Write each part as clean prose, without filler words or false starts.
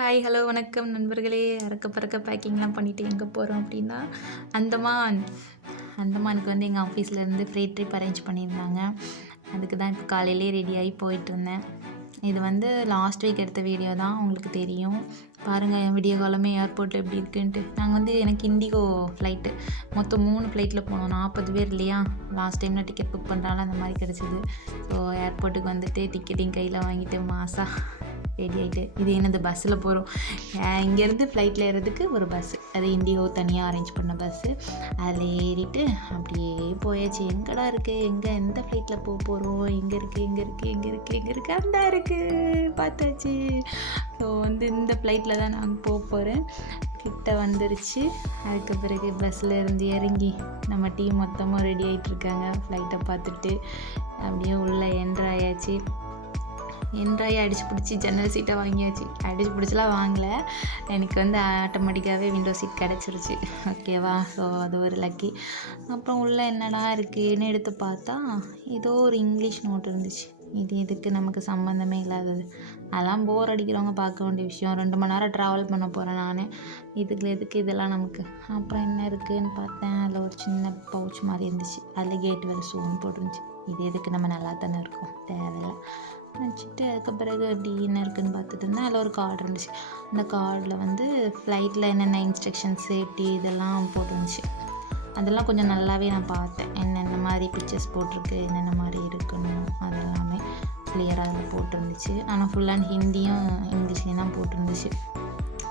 Hi hello வணக்கம் நண்பர்களே. அறக்க பறக்க பேக்கிங்லாம் பண்ணிவிட்டு எங்கே போகிறோம் அப்படின்னா அந்தமான். அந்தமானுக்கு வந்து எங்கள் ஆஃபீஸ்லேருந்து ஃப்ரீ ட்ரிப் அரேஞ்ச் பண்ணியிருந்தாங்க. அதுக்கு தான் இப்போ காலையிலே ரெடியாகி போயிட்டுருந்தேன். இது வந்து லாஸ்ட் வீக் எடுத்த வீடியோ தான், உங்களுக்கு தெரியும். பாருங்கள் விடிய காலமே ஏர்போர்ட்டில் எப்படி இருக்குன்ட்டு. நாங்கள் வந்து எனக்கு இண்டிகோ ஃப்ளைட்டு மொத்தம் 3 ஃப்ளைட்டில் போனோம். 40 பேர் இல்லையா, லாஸ்ட் டைம் நான் டிக்கெட் புக் பண்ணுறாலும் அந்த மாதிரி கிடச்சிது. ஸோ ஏர்போர்ட்டுக்கு வந்துட்டு டிக்கெட்டையும் கையில் வாங்கிட்டு மாசாக ரெடி ஆகிட்டு, இது என்னது பஸ்ஸில் போகிறோம். இங்கேருந்து ஃப்ளைட்டில் ஏறதுக்கு ஒரு பஸ்ஸு, அது இண்டிகோ தனியாக அரேஞ்ச் பண்ண பஸ்ஸு. அதில் ஏறிட்டு அப்படியே போயாச்சு. எங்கடா இருக்குது, எந்த ஃப்ளைட்டில் போகிறோம், எங்கே இருக்குது அந்த இருக்குது பார்த்தாச்சு. ஸோ வந்து இந்த ஃப்ளைட்டில் தான் நாங்கள் போகிறேன். கிட்ட வந்துருச்சு. அதுக்கு பிறகு பஸ்ஸில் இருந்து இறங்கி நம்ம டீம் மொத்தமாக ரெடி ஆகிட்டுருக்காங்க. ஃப்ளைட்டை பார்த்துட்டு அப்படியே உள்ளே என்ட்ரு ஆயாச்சு. என்ட்ராகி அடிச்சு பிடிச்சி ஜன்னல் சீட்டை வாங்கியாச்சு. அடிச்சு பிடிச்சலாம் வாங்கலை, எனக்கு வந்து ஆட்டோமேட்டிக்காகவே விண்டோ சீட் கிடச்சிருச்சு. ஓகேவா, ஸோ அது ஒரு லக்கி. அப்புறம் உள்ளே என்னடா இருக்குதுன்னு எடுத்து பார்த்தா ஏதோ ஒரு இங்கிலீஷ் நோட் இருந்துச்சு. இது எதுக்கு, நமக்கு சம்மந்தமே இல்லாதது. அதெல்லாம் போர் அடிக்கிறவங்க பார்க்க வேண்டிய விஷயம். 2 மணி நேரம் ட்ராவல் பண்ண போகிறேன் நான், எதுக்கு இதெல்லாம் நமக்கு. அப்புறம் என்ன இருக்குதுன்னு பார்த்தேன். அதில் ஒரு சின்ன பவுச் மாதிரி இருந்துச்சு. அதில் கேட் வேறு சோன்னு போட்டுருந்துச்சு. இது எதுக்கு, நம்ம நல்லா தானே இருக்கோம், தேவையில்லை வச்சுட்டு. அதுக்கு பிறகு அப்படி என்ன இருக்குதுன்னு பார்த்துட்டு இருந்தேன். அதில் ஒரு கார்டு இருந்துச்சு. அந்த கார்டில் வந்து ஃப்ளைட்டில் என்னென்ன இன்ஸ்ட்ரக்ஷன்ஸ், சேஃப்டி இதெல்லாம் போட்டுருந்துச்சு. அதெல்லாம் கொஞ்சம் நல்லாவே நான் பார்த்தேன். என்னென்ன மாதிரி பிக்சர்ஸ் போட்டிருக்கு, என்னென்ன மாதிரி இருக்கணும், அதெல்லாமே கிளியராக அதில் போட்டிருந்துச்சு. ஆனால் ஃபுல் அண்ட் ஹிந்தியும் இங்கிலீஷ்லேயும் தான் போட்டிருந்துச்சு.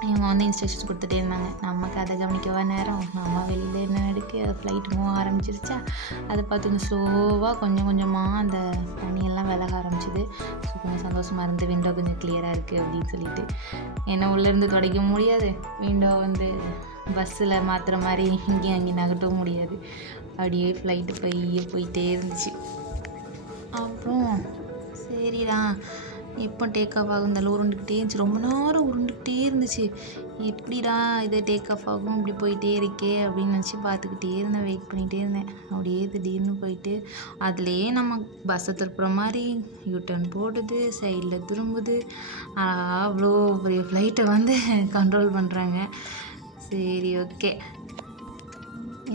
இவங்க வந்து இன்ஸ்ட்ரக்ஷன்ஸ் கொடுத்துட்டே இருந்தாங்க. நமக்கு அதை கவனிக்கவா நேரம், நம்ம வெளியில் என்ன நடக்கு. ஃப்ளைட் மூவ் ஆரம்பிச்சிருச்சா, அதை பார்த்து கொஞ்சம் ஸ்லோவாக கொஞ்சம் கொஞ்சமாக அந்த பனியெல்லாம் விலக ஆரம்பிச்சிது. ஸோ கொஞ்சம் சந்தோஷமாக இருந்து, விண்டோ கொஞ்சம் கிளியராக இருக்குது அப்படின்னு சொல்லிட்டு. ஏன்னா உள்ளேருந்து துடைக்க முடியாது, விண்டோ வந்து பஸ்ஸில் மாற்றுற மாதிரி இங்கேயும் அங்கேயும் நகட்டவும் முடியாது. அப்படியே ஃப்ளைட்டு போயிட்டே இருந்துச்சு. அப்புறம் சரிடா எப்போ டேக் ஆஃப் ஆகும், இந்த உருண்டுக்கிட்டே இருந்துச்சு. ரொம்ப நேரம் உருண்டுக்கிட்டே இருந்துச்சு. எப்படிடா இது டேக் ஆஃப் ஆகும், இப்படி போயிட்டே இருக்கே அப்படின்னு நினச்சி பார்த்துக்கிட்டே இருந்தேன், வெயிட் பண்ணிகிட்டே இருந்தேன். அப்படியே திடீர்னு போயிட்டு அதுலேயே நம்ம பஸ்ஸை திருப்புற மாதிரி யூட்டர்ன் போடுது, சைடில் திரும்புது. அவ்வளோ பெரிய ஃப்ளைட்டை வந்து கண்ட்ரோல் பண்ணுறாங்க. சரி ஓகே,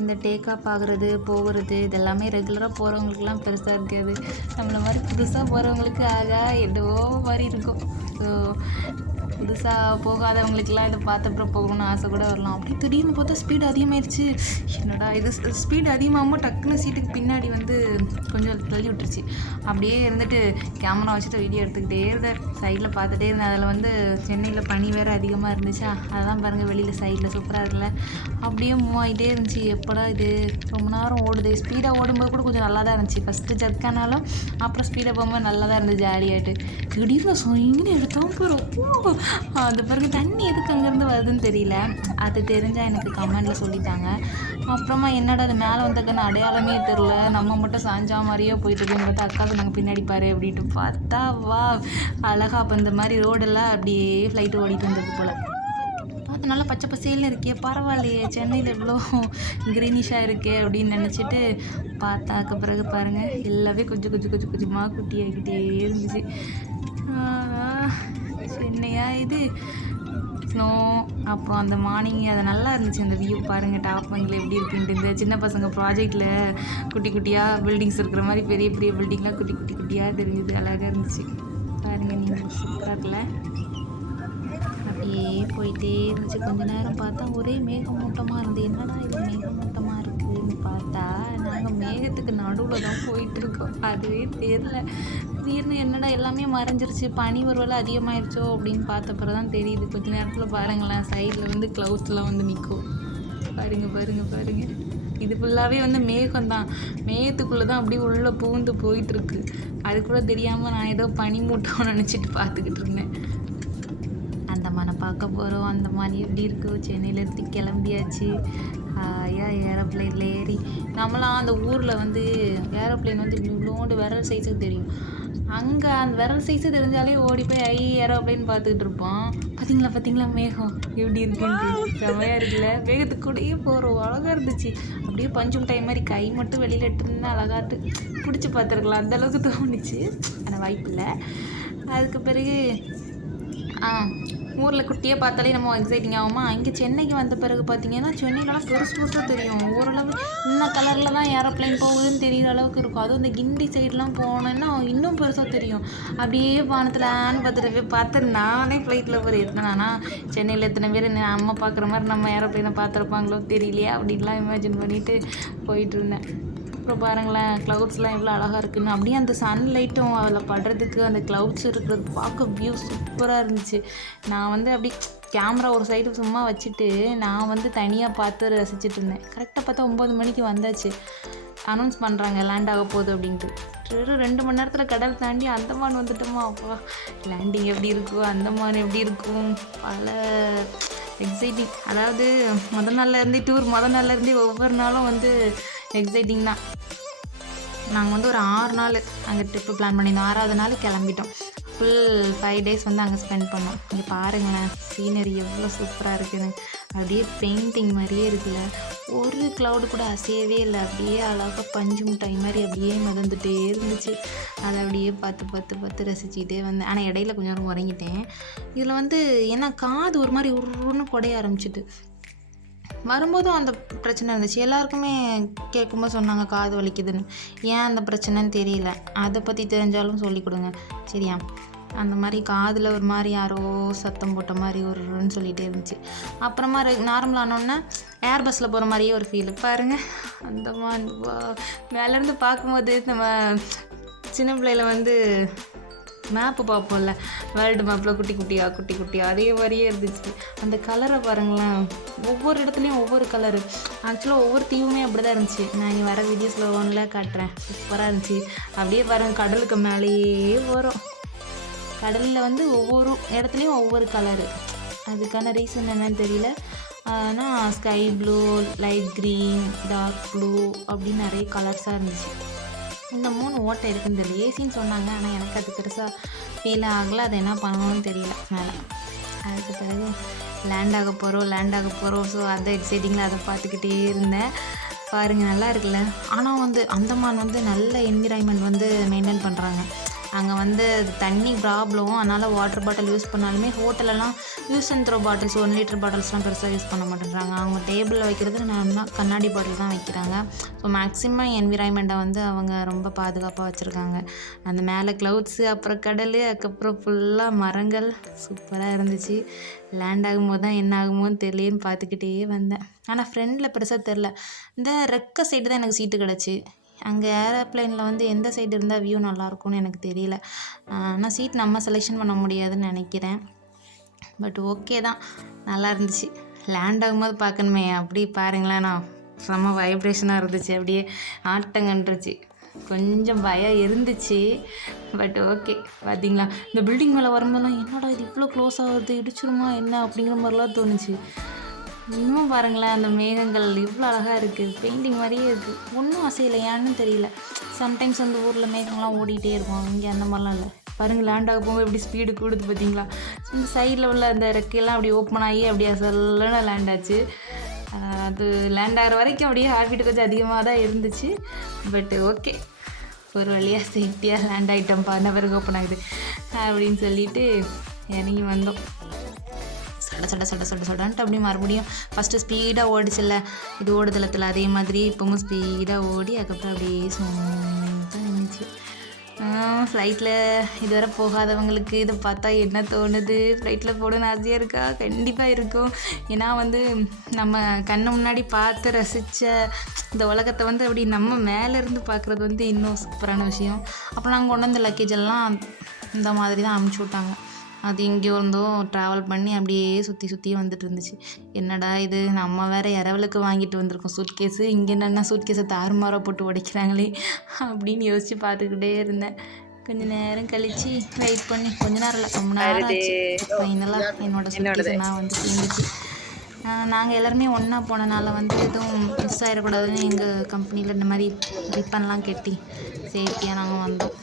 இந்த டேக் ஆஃப் ஆகுறது போகிறது இதெல்லாமே ரெகுலராக போகிறவங்களுக்குலாம் பெருசாக இருக்காது. நம்மளை மாதிரி புதுசாக போகிறவங்களுக்கு ஏதோ மாதிரி இருக்கும். ஸோ புதுசாக போகாதவங்களுக்கெல்லாம் இதை பார்த்தப்பறம் போகணும்னு ஆசை கூட வரலாம். அப்படி திடீர்னு பார்த்தா ஸ்பீடு அதிகமாகிடுச்சு. என்னடா இது, ஸ்பீடு அதிகமாகவும் டக்குன்னு சீட்டுக்கு பின்னாடி வந்து கொஞ்சம் தள்ளி விட்டுருச்சு. அப்படியே இருந்துட்டு கேமரா வச்சுட்டு வீடியோ எடுத்துக்கிட்டே இருந்தேன், சைடில் பார்த்துட்டே இருந்தேன். அதில் வந்து சென்னையில் பனி வேறு அதிகமாக இருந்துச்சா, அதெல்லாம் பாருங்கள் வெளியில் சைடில் சூப்பராக இருக்குல்ல. அப்படியே மூவ் ஆகிட்டே இருந்துச்சு. எப்படா இது ரொம்ப நேரம் ஓடுது. ஸ்பீடாக ஓடும்போது கூட கொஞ்சம் நல்லா தான் இருந்துச்சு. ஃபஸ்ட்டு ஜர்க்கானாலும் அப்புறம் ஸ்பீடாக போகும்போது நல்லா தான் இருந்துச்சு, ஜாலியாகிட்டு. திடீர்னு சொயின்னு எடுத்தோம் போகிறோம். அது பிறகு தண்ணி எதுக்கு அங்கேருந்து வருதுன்னு தெரியல. அது தெரிஞ்சால் எனக்கு கமெண்டில் சொல்லிட்டாங்க. அப்புறமா என்னடா அது மேலே வந்தக்கன்னு அடையாளமே தெரில, நம்ம மட்டும் சாஞ்சா மாதிரியே போயிட்டுருக்குன்னு பார்த்தா அக்காவுக்கு நாங்கள் பின்னாடி பாரு அப்படின்ட்டு பார்த்தா வா அழகா. அப்போ இந்த மாதிரி ரோடெல்லாம் அப்படியே ஃப்ளைட்டு ஓடிட்டு வந்தது போல். அதனால பச்சை பசேல்னு இருக்கே, பரவாயில்லையே சென்னையில் இவ்வளோ க்ரீனிஷாக இருக்கே அப்படின்னு நினச்சிட்டு பார்த்தாக்க பிறகு பாருங்கள் எல்லாமே கொஞ்சமாக குட்டியாகிக்கிட்டே இருந்துச்சு. சென்னையா இது ஸ்னோ. அப்புறம் அந்த மார்னிங் அது நல்லா இருந்துச்சு. அந்த வியூ பாருங்கள், டாப் பங்கில் எப்படி இருக்குன்ட்டு. இந்த சின்ன பசங்க ப்ராஜெக்டில் குட்டியாக பில்டிங்ஸ் இருக்கிற மாதிரி பெரிய பில்டிங்லாம் குட்டியாக தெரிஞ்சுது, அழகாக இருந்துச்சு. பாருங்கள் நீங்கள், சூப்பராக இருக்குல்ல. அப்படியே போயிட்டே இருந்துச்சு. கொஞ்ச நேரம் பார்த்தா ஒரே மேகமூட்டமாக இருந்தது. என்னடா இது மேகமூட்டமாக இருக்குதுன்னு பார்த்தா நாங்கள் மேகத்துக்கு நடுவில் தான் போயிட்டுருக்கோம். அதுவே தெரியல. திடீர்னு என்னடா எல்லாமே மறைஞ்சிருச்சு, பனி ஒருவேளை அதிகமாகிடுச்சோ அப்படின்னு பார்த்தப்பறம் தான் தெரியுது. கொஞ்ச நேரத்தில் பாருங்களேன், சைடில் வந்து க்ளவுட்ஸ்லாம் வந்து நிற்கும். பாருங்கள் இது ஃபுல்லாகவே வந்து மேகம் தான். மேகத்துக்குள்ளே தான் அப்படியே உள்ளே பூந்து போயிட்டுருக்கு. அது கூட தெரியாமல் நான் ஏதோ பனி மூட்டம் நினச்சிட்டு பார்த்துக்கிட்டு இருந்தேன். அந்தமானை பார்க்க போகிறோம். அந்த மாதிரி எப்படி இருக்கும், சென்னையிலேருந்து கிளம்பியாச்சு. ஏரோப்ளைனில் ஏறி நம்மளாம் அந்த ஊரில் வந்து ஏரோப்ளைன் வந்து இவ்வளோண்டு விரல் சைஸுக்கு தெரியும். அங்கே அந்த விரல் சைஸு தெரிஞ்சாலே ஓடி போய் ஏரோப்ளைன் பார்த்துக்கிட்டு இருப்போம். பார்த்தீங்களா மேகம் எப்படி இருக்குன்ட்டு, செம்மையாக இருக்குல்ல. வேகத்துக்கு கூடயே போகிறோம், அழகாக இருந்துச்சு. அப்படியே பஞ்சு டைம் மாதிரி கை மட்டும் வெளியில் எடுத்துருந்தா அழகாட்டு பிடிச்சி பார்த்துருக்கலாம், அந்தளவுக்கு தோணுச்சு. ஆனால் வாய்ப்பு இல்லை. அதுக்கு பிறகு ஊரில் குட்டியாக பார்த்தாலே நம்ம எக்ஸைட்டிங் ஆகுமா, இங்கே சென்னைக்கு வந்த பிறகு பார்த்தீங்கன்னா சென்னையிலலாம் பெருசு பெருசாக தெரியும். ஓரளவு இந்த கலரில் தான் ஏரோப்ளைன் போகுதுன்னு தெரிகிற அளவுக்கு இருக்கும். அதுவும் இந்த கிண்டி சைட்லாம் போனேன்னா இன்னும் பெருசாக தெரியும். அப்படியே வானத்தில்னு பார்த்துட்டு பார்த்து நானே ஃப்ளைட்டில் போய் எத்தனானா சென்னையில் எத்தனை பேர் நம்ம பார்க்குற மாதிரி நம்ம ஏரோப்ளைனை பார்த்துருப்பாங்களோ தெரியலையா அப்படின்லாம் இமேஜின் பண்ணிவிட்டு போயிட்டுருந்தேன். அப்புறம் பாருங்களேன் க்ளவுட்ஸ்லாம் எவ்வளோ அழகாக இருக்குன்னு. அப்படியே அந்த சன்லைட்டும் அதில் படுறதுக்கு அந்த க்ளவுட்ஸ் இருக்கிறது பார்க்க வியூ சூப்பராக இருந்துச்சு. நான் வந்து அப்படி கேமரா ஒரு சைடு சும்மா வச்சுட்டு நான் தனியாக பார்த்து ரசிச்சுட்டு இருந்தேன். கரெக்டாக பார்த்தா 9 மணிக்கு வந்தாச்சு. அனௌன்ஸ் பண்ணுறாங்க லேண்ட் ஆக போகுது அப்படின்ட்டு. 2 மணி நேரத்தில் கடல் தாண்டி அந்தமான் வந்துட்டோமா. அப்பா லேண்டிங் எப்படி இருக்கும், அந்தமான் எப்படி இருக்கும், பல எக்ஸைட்டிங். அதாவது மொதல் நாள்லேருந்தே ஒவ்வொரு நாளும் எக்ஸைட்டிங் தான். நாங்கள் ஒரு 6 நாள் அங்கே ட்ரிப்பு பிளான் பண்ணியிருந்தோம். 6வது நாள் கிளம்பிட்டோம். ஃபுல் 5 டேஸ் அங்கே ஸ்பெண்ட் பண்ணோம். இங்கே பாருங்களேன் சீனரி எவ்வளோ சூப்பராக இருக்குதுன்னு. அப்படியே பெயிண்டிங் மாதிரியே இருக்குல்ல. ஒரு க்ளவுடு கூட அசையவே இல்லை. அப்படியே அழகாக பஞ்சு மிட்டாய் மாதிரி அப்படியே மிதந்துகிட்டே இருந்துச்சு. அதை அப்படியே பார்த்து ரசிச்சுக்கிட்டே வந்தேன். ஆனால் இடையில கொஞ்சம் நேரம் உறங்கிட்டேன். இதில் ஏன்னா காது ஒரு மாதிரி உருன்னு குடைய ஆரம்பிச்சிட்டு வரும்போதும் அந்த பிரச்சனை இருந்துச்சு. எல்லாருக்குமே கேட்கும்போது சொன்னாங்க காது வலிக்குதுன்னு. ஏன் அந்த பிரச்சனைன்னு தெரியல. அதை பற்றி தெரிஞ்சாலும் சொல்லி கொடுங்க சரியா. அந்த மாதிரி காதில் ஒரு மாதிரி யாரோ சத்தம் போட்ட மாதிரி ஒருன்னு சொல்லிகிட்டே இருந்துச்சு. அப்புறமா நார்மலானோடனே ஏர் பஸ்ஸில் போகிற மாதிரியே ஒரு ஃபீல் பாருங்கள். அந்த மேலேருந்து பார்க்கும்போது நம்ம சின்ன பிள்ளையில் மேப்பு பார்ப்போம்ல, வேர்ல்டு மேப்பில் குட்டி குட்டியாக அதே மாதிரியே இருந்துச்சு. அந்த கலரை பாருங்களேன், ஒவ்வொரு இடத்துலையும் ஒவ்வொரு கலரு. ஆக்சுவலாக ஒவ்வொரு தீவுமே அப்படி தான் இருந்துச்சு. நான் இங்கே வர வீடியோஸில் ஒன்றில் காட்டுறேன். சூப்பராக இருந்துச்சு. அப்படியே பாருங்கள் கடலுக்கு மேலேயே வரும். கடலில் ஒவ்வொரு இடத்துலையும் ஒவ்வொரு கலரு. அதுக்கான ரீசன் என்னன்னு தெரியல. ஆனால் sky blue, light green, dark blue அப்படின்னு நிறைய கலர்ஸாக இருந்துச்சு. இந்த 3 ஓட்டை இருக்குன்னு தெரியல. ஏசின்னு சொன்னாங்க. ஆனால் எனக்கு அது பெருசாக ஃபீல் ஆகலை. அது என்ன பண்ணணும்னு தெரியல மேலே. அதுக்கு பிறகு லேண்ட் ஆக போகிறோம். ஸோ அந்த எக்ஸைட்டிங்கில் அதை பார்த்துக்கிட்டே இருந்தேன். பாருங்கள் நல்லா இருக்குல்ல. ஆனால் அந்தமான் நல்ல என்விரான்மெண்ட் மெயின்டைன் பண்ணுறாங்க. அங்கே தண்ணி ப்ராப்ளம். அதனால் வாட்டர் பாட்டில் யூஸ் பண்ணாலுமே ஹோட்டலெல்லாம் use and throw bottles 1 litre பாட்டில்ஸ்லாம் பெருசாக யூஸ் பண்ண மாட்டேங்கிறாங்க. அவங்க டேபிளில் வைக்கிறது கண்ணாடி பாட்டில் தான் வைக்கிறாங்க. ஸோ மேக்ஸிமம் என்விரான்மெண்ட்டை அவங்க ரொம்ப பாதுகாப்பாக வச்சுருக்காங்க. அந்த மேலே க்ளவுட்ஸு, அப்புறம் கடல், அதுக்கப்புறம் ஃபுல்லாக மரங்கள் சூப்பராக இருந்துச்சு. லேண்ட் ஆகும்போது தான் என்ன ஆகுமோன்னு தெரியலேன்னு பார்த்துக்கிட்டே வந்தேன். ஆனால் ஃப்ரெண்டில் பெருசாக தெரில. இந்த ரெக்க சைடு தான் எனக்கு சீட்டு கிடச்சி. அங்கே ஏரோப்ளைனில் எந்த சைடு இருந்தால் வியூ நல்லாயிருக்கும்னு எனக்கு தெரியல. ஆனால் சீட் நம்ம செலெக்ஷன் பண்ண முடியாதுன்னு நினைக்கிறேன். பட் ஓகே தான், நல்லா இருந்துச்சு. லேண்ட் ஆகும்போது பார்க்கணுமே. அப்படி பாருங்களேன், நான் செம்ம வைப்ரேஷனாக இருந்துச்சு. அப்படியே ஆட்டங்கன்றுச்சு. கொஞ்சம் பயம் இருந்துச்சு. But okay. பார்த்தீங்களா இந்த பில்டிங் மேலே வரும்போதெல்லாம் என்னடா இது இவ்வளோ க்ளோஸ் ஆகுது, இடிச்சிருமா என்ன அப்படிங்கிற மாதிரிலாம் தோணுச்சு. இன்னும் பாருங்களேன் அந்த மேகங்கள் இவ்வளோ அழகாக இருக்குது. பெயிண்டிங் மாதிரியே இருக்குது. ஒன்றும் அசையலை, ஏன்னு தெரியல. சம்டைம்ஸ் ஊரில் மேகங்கள்லாம் ஓடிட்டே இருக்கும். இங்கே அந்த மாதிரிலாம் இல்லை. பாருங்கள் லேண்ட் ஆக போகும்போது எப்படி ஸ்பீடு கூடுது பார்த்தீங்களா. இந்த சைடில் உள்ள அந்த ரெக்கையெல்லாம் அப்படி ஓப்பன் ஆகி அப்படியே அசல்லுன்னு லேண்ட் ஆச்சு. அது லேண்ட் ஆகிற வரைக்கும் அப்படியே ஹார்ட் பீட் கொஞ்சம் அதிகமாக தான் இருந்துச்சு. பட் ஓகே, ஒரு வழியாக சேஃப்டியாக லேண்ட் ஆகிட்டோம்ப்பா, அந்த பிறகு ஓப்பன் ஆகுது அப்படின்னு சொல்லிட்டு இறங்கி வந்தோம். சடன்ட்டு அப்படி மறுபடியும் ஃபஸ்ட்டு ஸ்பீடாக ஓடிச்சில்ல, இது ஓடுதளத்தில் அதே மாதிரி இப்போவும் ஸ்பீடாக ஓடி அதுக்கப்புறம் அப்படியே ஸ்மூத்தாக இருந்துச்சு. ஃப்ளைட்டில் இதுவரை போகாதவங்களுக்கு இதை பார்த்தா என்ன தோணுது, ஃப்ளைட்டில் போகணுன்னு ஆசையாக இருக்கா? கண்டிப்பாக இருக்கும். ஏன்னா நம்ம கண்ணு முன்னாடி பார்த்து ரசித்த இந்த உலகத்தை அப்படி நம்ம மேலேருந்து பார்க்குறது இன்னும் சூப்பரான விஷயம். அப்புறம் நாங்கள் கொண்டு வந்த லக்கேஜ் எல்லாம் இந்த மாதிரி தான் அனுப்பிச்சி விட்டாங்க. அது இங்கே இருந்தும் ட்ராவல் பண்ணி அப்படியே சுற்றி வந்துட்டு இருந்துச்சு. என்னடா இது, நம்ம வேறு இரவலுக்கு வாங்கிட்டு வந்திருக்கோம் சூட்கேஸு, இங்கே என்னென்ன சூட்கேஸை தாறுமாறாக போட்டு உடைக்கிறாங்களே அப்படின்னு யோசித்து பார்த்துக்கிட்டே இருந்தேன். கொஞ்சம் நேரம் கழித்து வெயிட் பண்ணி கொஞ்ச நேரம் இல்லை ரொம்ப நேரம் ஆச்சு. ஃபைனலாக என்னோடய சூட்கேஸை நான் சேர்ந்துச்சு. நாங்கள் எல்லாருமே ஒன்றா போனனால எதுவும் மிஸ் ஆகிடக்கூடாதுன்னு எங்கள் கம்பெனியில் இந்த மாதிரி ரிப்பன்லாம் கட்டி சேஃப்டியாக நாங்கள் வந்தோம்.